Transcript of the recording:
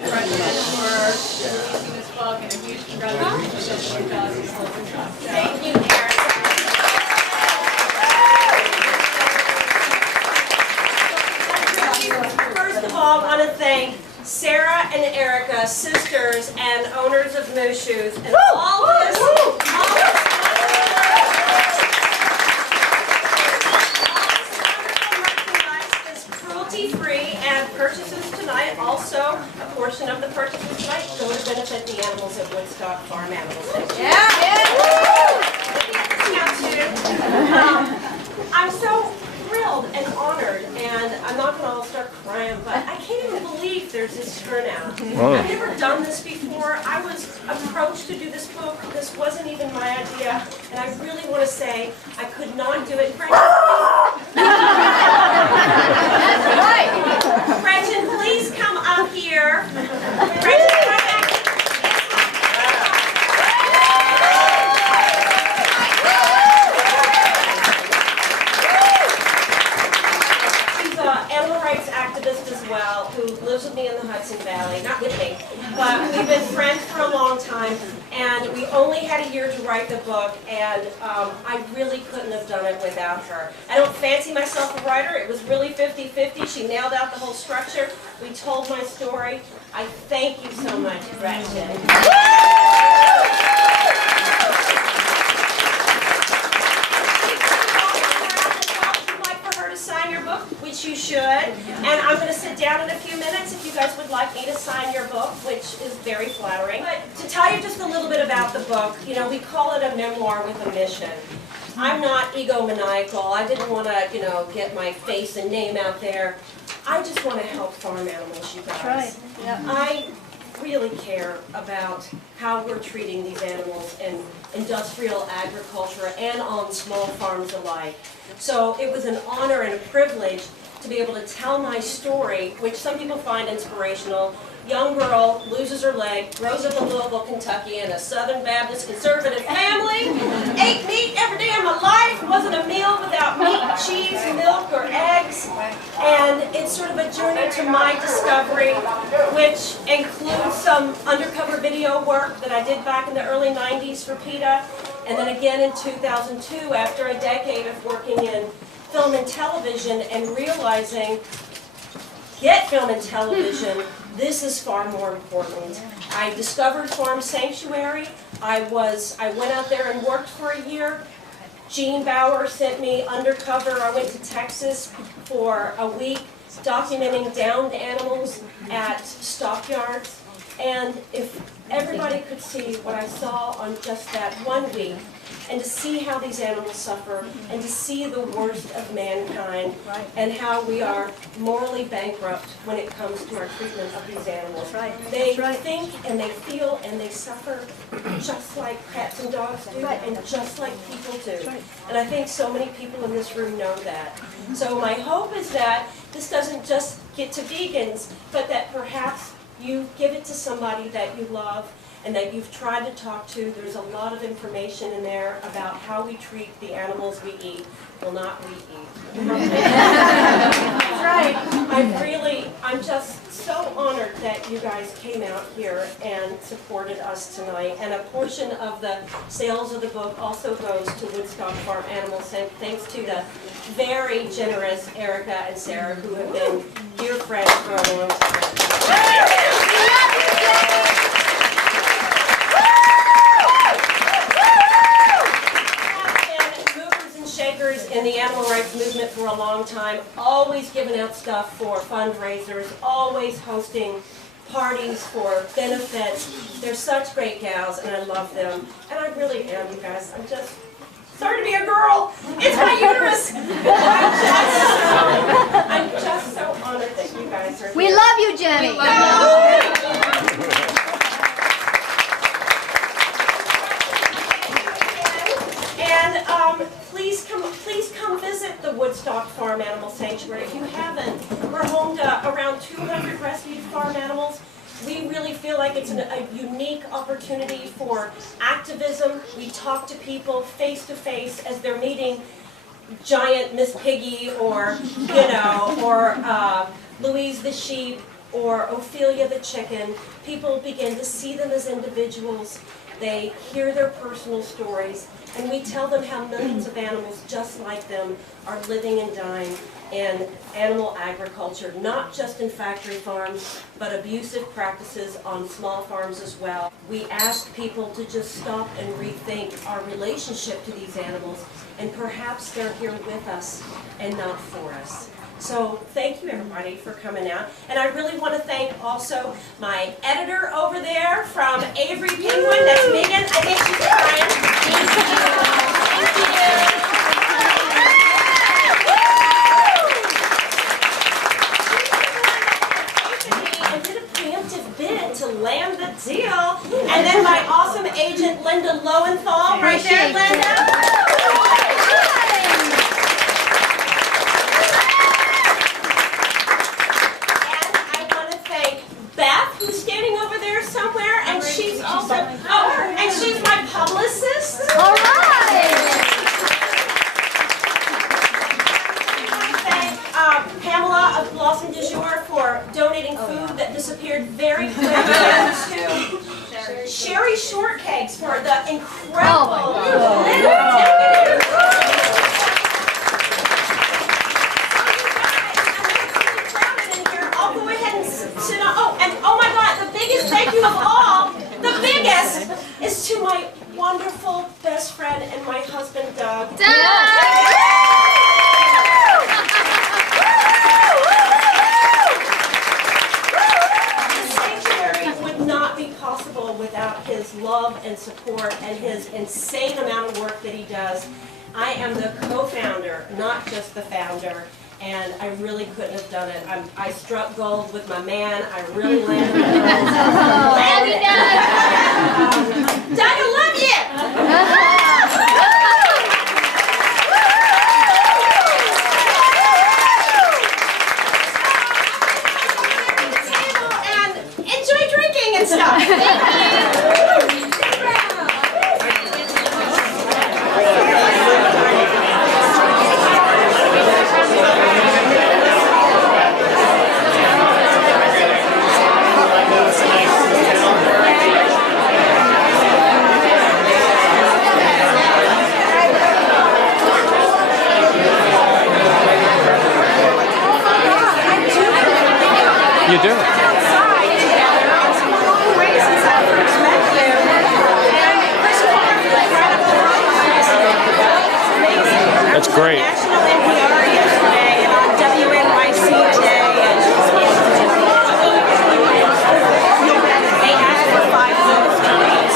releasing this book, and a huge congratulations to Thank you, Erica. First of all, I want to thank Sarah and Erica, sisters and owners of MooShoes, and all this cruelty-free, and purchases tonight, also a portion of the purchases tonight, go to benefit the animals at Woodstock Farm Animal Sanctuary. I'm so thrilled and honored, and I'm not going to all start crying, but I can't even believe there's this turnout. I've never done this before. I was approached to do this book. This wasn't even my idea, and I really want to say I could not do it. Gretchen, please come up here. Gretchen Primack. She's an animal rights activist as well, who lives with me in the Hudson Valley. Not with me, but we've been friends for a long time, and we only had a year to write the book, and I really couldn't have done it without her. I don't fancy myself a writer. It was really 50-50. She nailed out the whole structure. We told my story. I thank you so much, Gretchen. Which you should, and I'm going to sit down in a few minutes if you guys would like me to sign your book, which is very flattering. But to tell you just a little bit about the book, you know, we call it a memoir with a mission. I'm not egomaniacal. I didn't want to, you know, get my face and name out there. I just want to help farm animals, you guys. That's right. Yep. I really care about how we're treating these animals in industrial agriculture and on small farms alike. So it was an honor and a privilege to be able to tell my story, which some people find inspirational. Young girl loses her leg, grows up in Louisville, Kentucky, in a Southern Baptist conservative family, ate meat every day of my life, wasn't a meal without meat, cheese, milk, or eggs, and it's sort of a journey to my discovery, which includes some undercover video work that I did back in the early 90s for PETA, and then again in 2002 after a decade of working in film and television and realizing, get film and television, this is far more important. I discovered Farm Sanctuary. I went out there and worked for a year. Gene Bauer sent me undercover. I went to Texas for a week documenting downed animals at stockyards. And if everybody could see what I saw on just that 1 week, and to see how these animals suffer, and to see the worst of mankind, and how we are morally bankrupt when it comes to our treatment of these animals. They think and they feel and they suffer just like cats and dogs do, and just like people do. And I think so many people in this room know that. So my hope is that this doesn't just get to vegans, but that perhaps you give it to somebody that you love and that you've tried to talk to. There's a lot of information in there about how we treat the animals we eat. Well, not we eat. That's right. I'm just so honored that you guys came out here and supported us tonight. And a portion of the sales of the book also goes to Woodstock Farm Animal Sanctuary, thanks to the very generous Erica and Sarah, who have been dear friends for a long time. In the animal rights movement for a long time, always giving out stuff for fundraisers, always hosting parties for benefits. They're such great gals, and I love them. And I really am, you guys. I'm just sorry to be a girl. It's my uterus. I'm just so honored that you guys are here. We love you, Jenny. We love you. And please come visit the Woodstock Farm Animal Sanctuary if you haven't. We're home to around 200 rescued farm animals. We really feel like it's a unique opportunity for activism. We talk to people face to face as they're meeting giant Miss Piggy or, you know, or Louise the sheep. or Ophelia the chicken, people begin to see them as individuals. They hear their personal stories, and we tell them how millions of animals just like them are living and dying in animal agriculture, not just in factory farms, but abusive practices on small farms as well. We ask people to just stop and rethink our relationship to these animals, and perhaps they're here with us and not for us. So thank you everybody for coming out. And I really want to thank also my editor over there from Avery Penguin, that's Megan. I think she's crying. Thank you. And did a preemptive bid to land the deal. And then my awesome agent Linda Lowenthal, right there, Linda. And she's my publicist. All right. Thank Pamela of Blossom du Jour for donating food that disappeared very quickly to Sherry Shortcakes for the incredible I'll go ahead and sit on. Oh, and oh my God, the biggest thank you of all. The biggest is to my wonderful best friend and my husband, Doug. The sanctuary would not be possible without his love and support and his insane amount of work that he does. I am the co-founder, not just the founder. And I really couldn't have done it. I struck gold with my man. I really landed it. Doug, I love you! And enjoy drinking and stuff. Thank you. You do. That's great. National NPR yesterday and on WNYC today. They asked for 5 votes to read.